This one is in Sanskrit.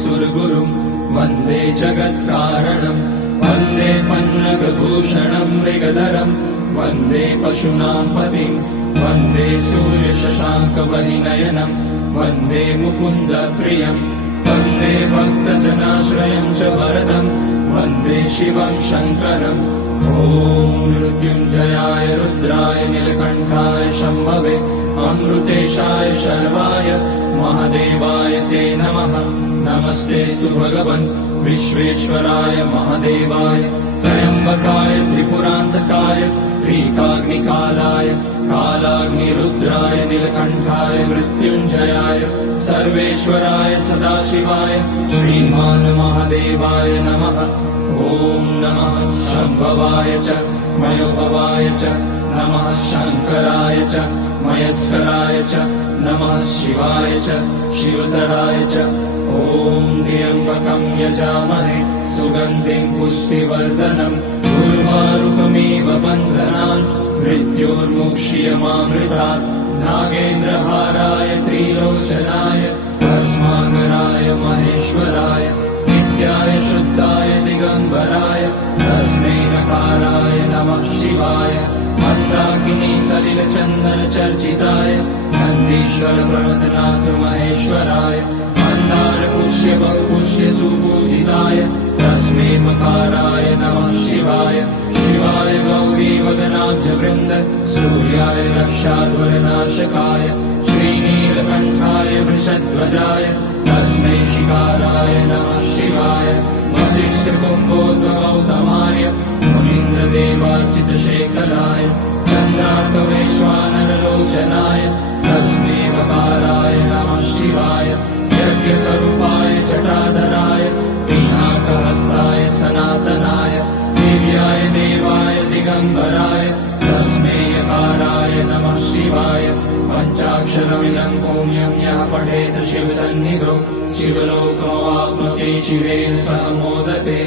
सुरगुरुं वन्दे जगत्कारणं वन्दे पन्नगभूषणं मृगधरं वन्दे पशूनां पतिं वन्दे सूर्यशशाङ्कवलिनयनं वन्दे मुकुन्दप्रियं वन्दे भक्तजनाश्रयं च वरदं वन्दे शिवं शङ्करम् ॐ मृत्युञ्जयाय रुद्राय नीलकण्ठाय शम्भवे अमृतेशाय शर्वाय महादेवाय ते नमः। नमस्तेऽस्तु भगवन् विश्वेश्वराय महादेवाय त्र्यम्बकाय त्रिपुरान्तकाय त्रिकाग्निकालाय कालाग्निरुद्राय नीलकण्ठाय मृत्युञ्जयाय सर्वेश्वराय सदाशिवाय श्रीमान् महादेवाय नमः। ॐ नमः शम्भवाय च मयोभवाय च नमः शङ्कराय च मयस्कराय च नमः शिवाय च शिवतराय च ॐ त्र्यम्बकं यजामहे सुगन्धिं पुष्टिवर्धनम् उर्वारुकमिव बन्धनान् मृत्योर्मुक्ष्यमामृतात् नागेन्द्रहाराय त्रिलोचनाय भस्माकराय महेश्वराय नित्याय शुद्धाय दिगम्बराय तस्मै नकाराय नमः शिवाय मन्दाकिनी सलिलचन्दनचर्चिताय नन्दीश्वर प्रणतनाथ महेश्वराय मन्दारपुष्य सुपूजिताय तस्मै मकाराय नमः शिवाय शिवाय गौरीवदनाब्जवृन्द सूर्याय रक्षाध्वरनाशकाय श्रीनीलकण्ठाय वृषध्वजाय तस्मै शिकाराय नमः शिवाय वसिष्ठकुम्भोद्भवगौतमाय मुनीन्द्रदेवार्चितशेखराय चन्द्रार्कवैश्वानरलोचनाय तस्मै वकाराय नमः शिवाय यज्ञस्वरूपाय जटाधराय पिनाकहस्ताय सनातनाय दिव्याय देवाय दिगम्बराय तस्मै यकाराय नमः शिवाय पञ्चाक्षरमिदं पुण्यं यः पठेत् शिवसन्निधौ शिवलोकमवाप्नोति शिवेन सह मोदते।